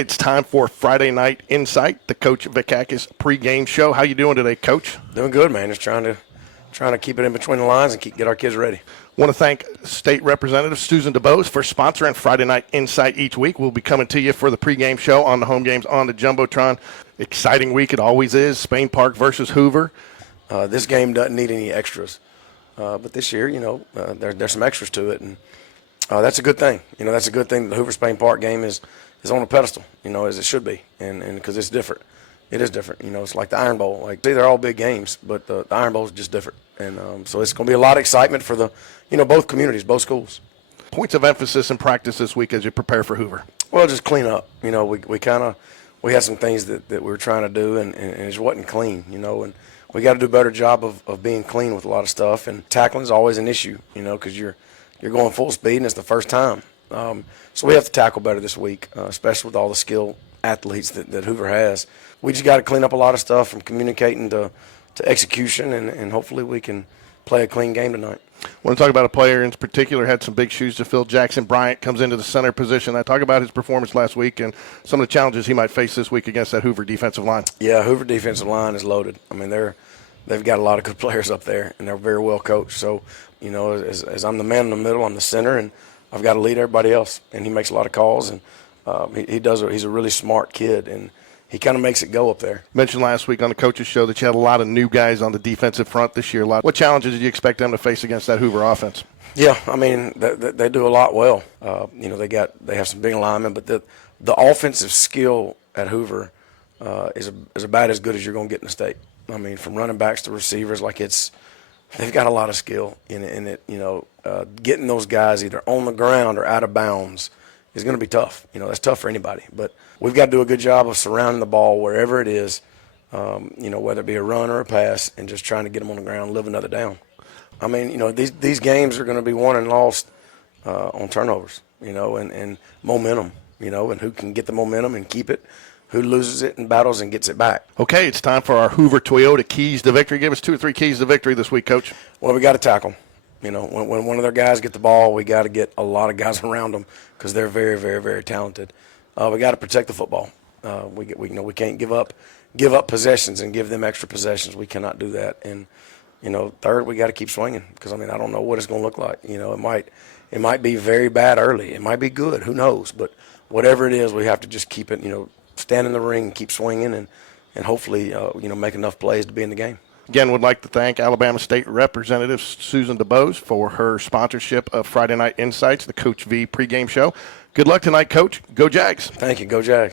It's time for Friday Night Insight, the Coach Vikakis pregame show. How you doing today, Coach? Doing good, man. Just trying to keep it in between the lines and get our kids ready. Want to thank State Representative Susan DuBose for sponsoring Friday Night Insight each week. We'll be coming to you for the pregame show on the home games on the Jumbotron. Exciting week it always is. Spain Park versus Hoover. This game doesn't need any extras, but this year, there's some extras to it, and that's a good thing. That's a good thing. The Hoover Spain Park game is on a pedestal, as it should be, and because it's different. It is different. It's like the Iron Bowl. Like they're all big games, but the Iron Bowl is just different, and so it's going to be a lot of excitement for the, both communities, both schools. Points of emphasis in practice this week as you prepare for Hoover. Well, just clean up. We had some things that we were trying to do, and it just wasn't clean. And we got to do a better job of being clean with a lot of stuff. And tackling is always an issue, because you're going full speed and it's the first time. So we have to tackle better this week, especially with all the skilled athletes that Hoover has. We just got to clean up a lot of stuff from communicating to execution, and hopefully we can play a clean game tonight. I want to talk about a player in particular had some big shoes to fill. Jackson Bryant comes into the center position. I talk about his performance last week and some of the challenges he might face this week against that Hoover defensive line. Yeah, Hoover defensive line is loaded. I mean, they've got a lot of good players up there, and they're very well coached. So, as I'm the man in the middle, I'm the center, and I've got to lead everybody else. And he makes a lot of calls, and he's a really smart kid, and he kind of makes it go up there. Mentioned last week on the coaches show that you had a lot of new guys on the defensive front this year. What challenges did you expect them to face against that Hoover offense? Yeah, I mean they do a lot well. They have some big alignment, but the offensive skill at Hoover is about as good as you're going to get in the state. I mean, from running backs to receivers, they've got a lot of skill in it. Getting those guys either on the ground or out of bounds is going to be tough. That's tough for anybody. But we've got to do a good job of surrounding the ball wherever it is, whether it be a run or a pass, and just trying to get them on the ground, live another down. I mean, these games are going to be won and lost on turnovers, and momentum, and who can get the momentum and keep it, who loses it and battles and gets it back. Okay, it's time for our Hoover Toyota keys to victory. Give us 2 or 3 keys to victory this week, Coach. Well, we got to tackle. When one of their guys get the ball, we got to get a lot of guys around them because they're very, very, very talented. We got to protect the football. We can't give up possessions and give them extra possessions. We cannot do that. And third, we got to keep swinging because I don't know what it's going to look like. It might be very bad early. It might be good. Who knows? But whatever it is, we have to just keep it. Stand in the ring and keep swinging, and hopefully make enough plays to be in the game. Again, would like to thank Alabama State Representative Susan DuBose for her sponsorship of Friday Night Insights, the Coach V pregame show. Good luck tonight, Coach. Go Jags. Thank you. Go Jags.